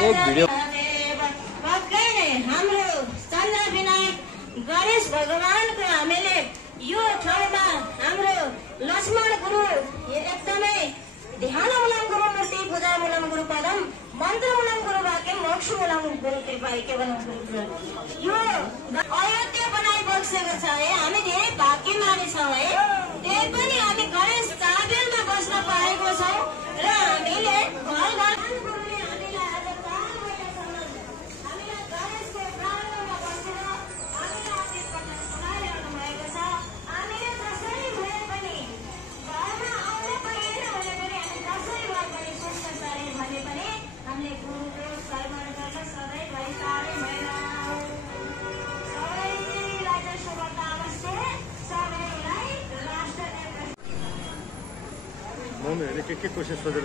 पक्कै नै हाम्रो चन्द्र विनायक गणेश भगवानको हामीले यो ठाउँमा हाम्रो लक्ष्मण गुरु एकदमै ध्यानमूलम गुरु मूर्ति पूजामूलम गुरु पदम मन्त्रमूलम गुरु वाक्य मोक्षमूलम गुरु कृपा के भन्नु यो अयोध्या बनाइ बसेको छ है। हामी धेरै भाग्यमानी छौँ है। त्यही पनि हामी गणेश चाबेलमा बस्न पाएको छौँ र हामीले घर घर गुरुले हामीलाई आज 4 महिनासम्म हामीलाई गणेशको प्राङ्गणमा बसेर हामीलाई आशीर्वाद सुनाइरहनु भएको छ। हामीले जसरी भए पनि घरमा आउनु परेन भने पनि हामी जसरी भए पनि स्वस्थ शरीर भने पनि हामीले गुरुको स्मरण गर्न सधैँभरि टाढै भएर सबैलाई चाहिँ शुभकामना सबैलाई राष्ट्र मम्मीहरूले के कोसिस गरेर